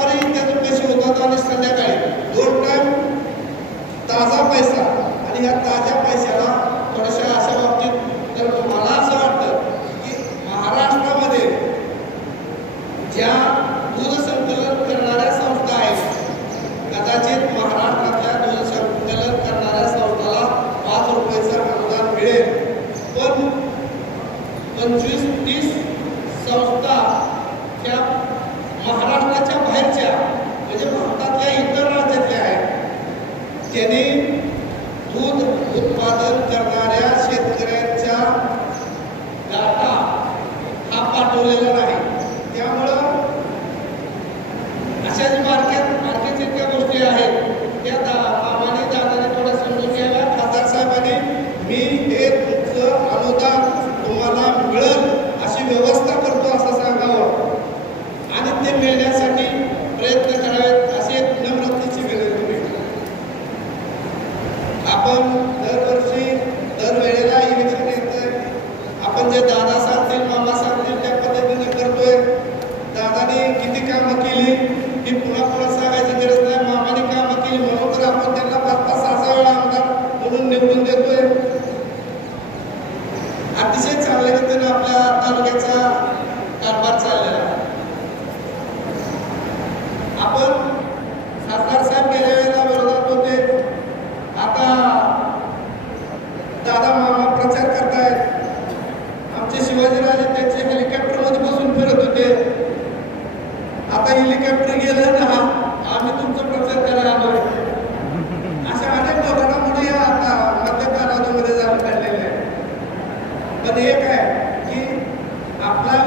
दुपारी त्याचे पैसे होतात आणि संध्याकाळी दोन टाइम ताजा पैसा आणि या ताज्या पैशाला थोड्याशा अशा बाबतीत तर मला असं वाटतं की महाराष्ट्रामध्ये ज्या दूध संकलन करणाऱ्या संस्था आहेत कदाचित महाराष्ट्रातल्या दूध संकलन करणाऱ्या संस्थाला पाच रुपयाचं अनुदान मिळेल. पण पंचवीस तीस संस्था त्या महाराष्ट्राच्या त्यांनी दूध उत्पादन करणाऱ्या शेतकऱ्यांच्या डाटा हा पाठवलेला नाही. त्यामुळं अशा मार्केट मार्केट इतक्या गोष्टी आहेत. त्या दा मामाने दादाने थोडं समजून घ्याव्या खासदार साहेबांनी मी हे तुमचं अनुदान तुम्हाला मिळेल अशी व्यवस्था करतो असं सांगावं आणि ते मिळण्यासाठी प्रयत्न करावेत अशी एक नम्रतेची विनंती मी आपण दरवर्षी दरवेळेला इलेक्शन येतंय. आपण जे दादा सांगतील मामा सांगतील त्या पद्धतीने करतोय. दादाने किती कामं केली ही पुन्हा पुन्हा सांगायची गरज नाही. मामाने कामं केली म्हणून तर आपण त्यांना पाच पाच सहा सहा वेळा आमदार म्हणून निवडून देतोय. अतिशय चांगल्या रीतीने आपल्या तालुक्याचा कारभार चाललेला आपण खासदार साहेब गेल्या वेळेला विरोधात होते आता दादा मामा प्रचार करतायत. आमचे शिवाजीराजे त्यांचे हेलिकॉप्टरमध्ये बसून फिरत होते. आता हेलिकॉप्टर गेलं ना आम्ही तुमचा प्रचार करायला आलोय. अशा अनेक घडामोडी आता मध्य कालावधीमध्ये जाऊन काढलेल्या आहेत. पण एक आहे की आपला